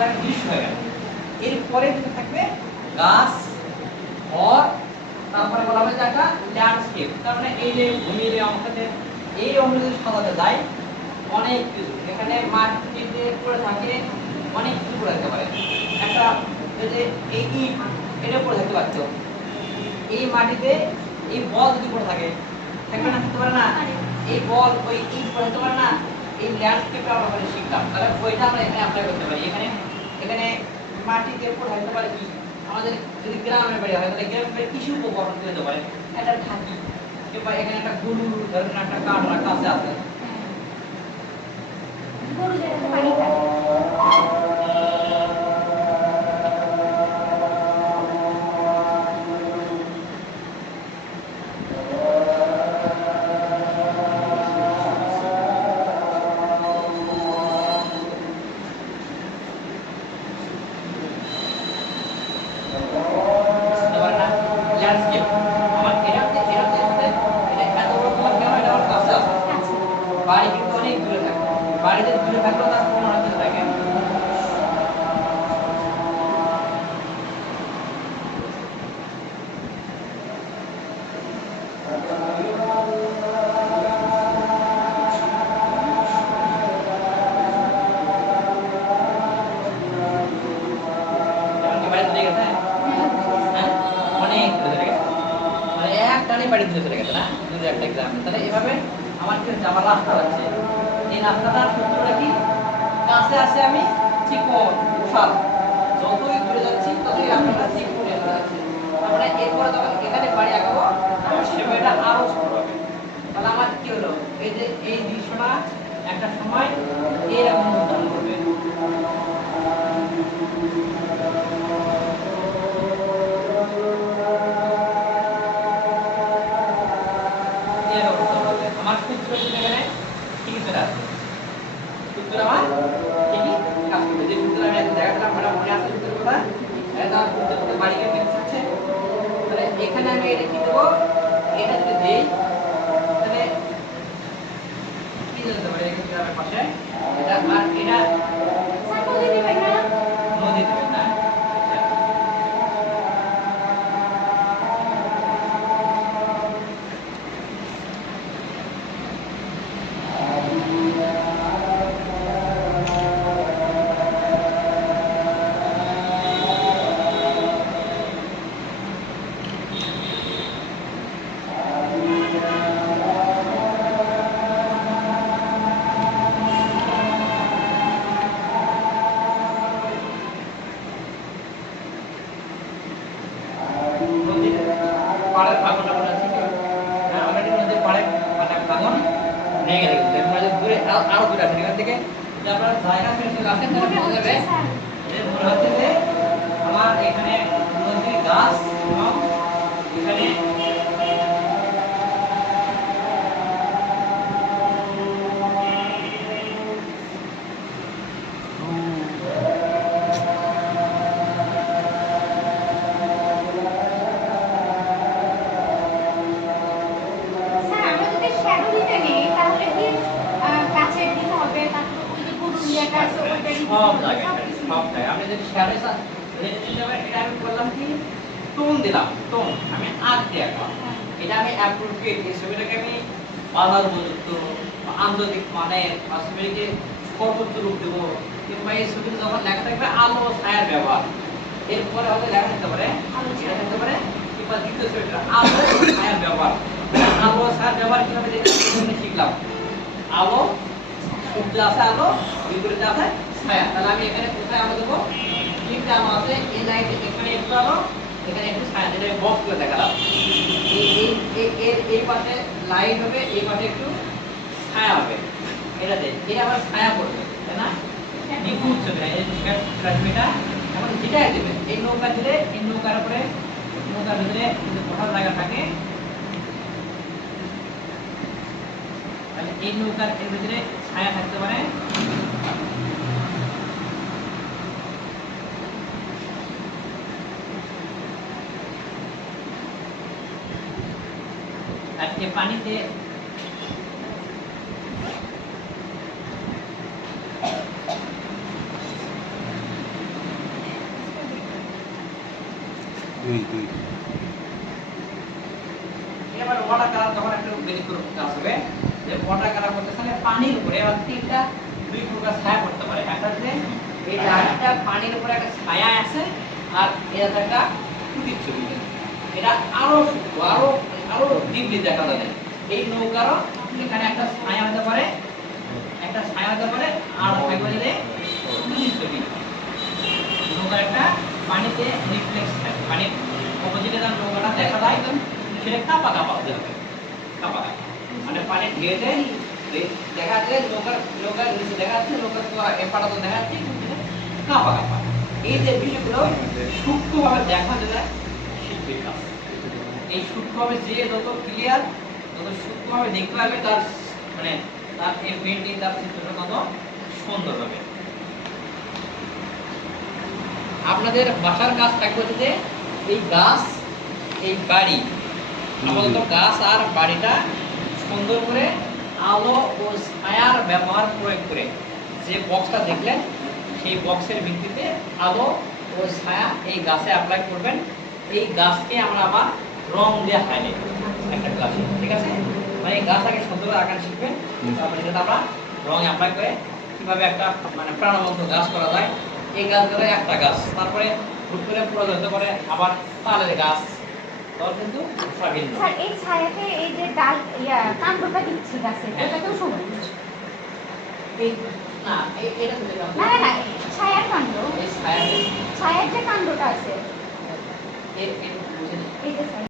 জায়গা দৃশ্য হয়ে গেল। এরপরে যেটা থাকবে গাছ ঘর তারপরে বলা হয় যে একটা ল্যান্ডস্কেপ তার মানে এই যে ভূমির এই অংশতে এই অংশে যদি সাজাতে যায় অনেক কিছু। এখানে মাটিতে পড়ে থাকে অনেক কিছু পড়ে থাকতে পারে। একটা এই যে এই ইট এটা পড়ে থাকতে পারতো। এই মাটিতে এই বল যদি পড়ে থাকে থাকবে না থাকতে পারে না? এই বল ওই ইট পড়ে থাকতে পারে না? এই ল্যান্ডস্কেপটা আমরা শিখলাম। তাহলে ওইটা আমরা এখানে অ্যাপ্লাই করতে পারি। এখানে এখানে মাটিতে পড়ে থাকতে পারে কি? আমাদের যদি গ্রামের বাড়ি হয়, তাহলে গ্রামের বাড়ি কৃষি উপকরণ দিতে পারে একটা ঢাকি, কিংবা এখানে একটা গরু ধরেন একটা কাঠ রাখা আছে। আছে গরু যেটাতে পানি থাকে। ল্যান্ডস্কেপ আমার বাড়ি দূরে চলে গেছে না? দুই একটা এক্সাম তাহলে এভাবে আমার কি হচ্ছে আমার রাস্তা আছে। এই রাস্তাটার সূত্রটা কি? কাছে আসে আমি চিকন বিশাল যতই দূরে যাচ্ছি, ততই রাস্তাটা চিকন হয়ে যাচ্ছে তার মানে এরপরে যখন এখানে বাড়ি আঁকাবো আমার সেবাটা আরও ছোট হবে। তাহলে আমার কি হলো? এই যে এই দৃশ্যটা একটা সময় এরকম উদ্ধারণ করবে। এরকম উদ্ধারণ হবে। আমার সূত্র ছিল এখানে ঠিকই চলে সূত্র আমার ঠিকই কাজ করবে যে সূত্র আমি এখন দেখালাম মানে এখানে আমি এটা কি দেবো? এটা যদি তাহলে কি দিতে পারে পাড়ের ভাঙন মনে আছে? হ্যাঁ, already নদীর পাড়ে মানে ভাঙন ভেঙে গেছে। এর মানে দূরে আরো- আরও দূরে আছে। এখান থেকে আপনার জায়গা ফেরত আসেন, তাহলে হচ্ছে যাবে যে মনে হচ্ছে যে আমার এখানে নদীর গাছ এবং এখানে স্যার আমরা যদি শ্যাডো দিতে নেই তাহলে কি আহ, গাছের দিতে হবে তারপর ওই যে গরু ইয়েটা আছে ওইটা দিতে সব জায়গায় সব জায়গায়। আপনি যদি শেয়ারে এটা আমি বললাম কি? টোন দিলাম টোন আমি আগ দিয়ে হ্যাঁ। এটা আমি অ্যাপ্রোপ্রিয়েট এই ছবিটাকে আমি বাধার উপযুক্ত আন্তর্জাতিক মানে বা ছবিটাকে সর্বোচ্চ রূপ দেবো। কিংবা এই ছবিতে যখন লেখা থাকবে আলো ছায়ার ব্যবহার। এরপরে হয়তো লেখা থাকতে পারে এটা থাকতে পারে কিংবা দ্বিতীয় ছবিটা আলো ছায়ার ব্যবহার। আলো ছায়ার ব্যবহার কীভাবে শিখলাম। আলো সূর্য আছে আলো বিপরীতে আছে ছায়া। তাহলে আমি এখানে কোথায় আলো দেবো। তিনটা আলো আছে, এই লাইট এখানে একটু আলো, এখানে একটু ছায়া। যেটা বক্স করে দেখালাম। এই এই, এই- এর, এই পাশে লাইট হবে, এই পাশে একটু ছায়া হবে। এটা দেখ এটা আবার ছায়া পড়বে, তাই না? নিখুঁত ছবি ছবিটা এখন যেটাই দেবে, এই নৌকা দিলে এই নৌকার উপরে, নৌকার ভিতরে বসার জায়গা থাকে তাহলে এই নৌকার এর ভিতরে ছায়া থাকতে পারে। আর এ পানিতে এবার ওয়াটার কালার তখন একটু বেশি করে আসবে যে ওয়াটার কালার করতে গেলে পানির উপরে, এবার তিনটা দুই প্রকার ছায়া করতে পারে। একটা হচ্ছে এই একটা পানির উপরে একটা ছায়া আছে, আর এটা একটা কুটির ছবি। এটা আরও আরও আরও ডিপলি দেখা যাবে এই নৌকারও এখানে একটা ছায়া হতে পারে, একটা ছায়া হতে পারে, আর থাকবে যে কুটির ছবি। নৌকার একটা পানিতে রিফ্লেক্স থাকে, পানির অপোজিটে যখন নৌকাটা দেখা যায়, সেটা কাপা কাপা হতে হবে কাপা কাপা মানে পানি ঢেউতে দে- দেখা যাচ্ছে নৌকার নৌকার নিচে দেখা যাচ্ছে নৌকার তো এপাটা তো দেখা যাচ্ছে সেটা কাপা কাপা এই যে বিষয়গুলো সূক্ষ্মভাবে দেখা যায় শিল্পীর কাজ। এই সূক্ষ্মভাবে যে যত ক্লিয়ার তত সূক্ষ্মভাবে দেখতে পারবে তার মানে তার এই পেন্টিং তার চিত্রটা তত সুন্দর হবে। আপনাদের বাসার কাজ থাকবে যে এই গাছ এই বাড়ি। আপাতত গাছ আর বাড়িটা সুন্দর করে আলো ও ছায়ার ব্যবহার প্রয়োগ করে যে বক্সটা দেখলেন, সেই বক্সের ভিত্তিতে আলো ও ছায়া এই গাছে অ্যাপ্লাই করবেন। এই গাছকে আমরা আবার রং দিয়ে হাইলাইট একটা ক্লাসে ঠিক আছে? মানে এই গাছ আগে সুন্দর আঁকা শিখবেন, তারপরে সেটা আমরা রং অ্যাপ্লাই করে কীভাবে একটা মানে প্রাণবন্ত গাছ করা যায়। এই গাছগুলো একটা গাছ, তারপরে হুট করে পুরো হতে পারে আবার তালের গাছ তখন কিন্তু ভিন্ন। এই এই যে ডাল ইয়া কাণ্ডটা দিচ্ছি গাছের ওটাকেও সবুজ না এটা না না না ছায়ার কাণ্ড। ছায়ার যে কাণ্ডটা আছে। এই যে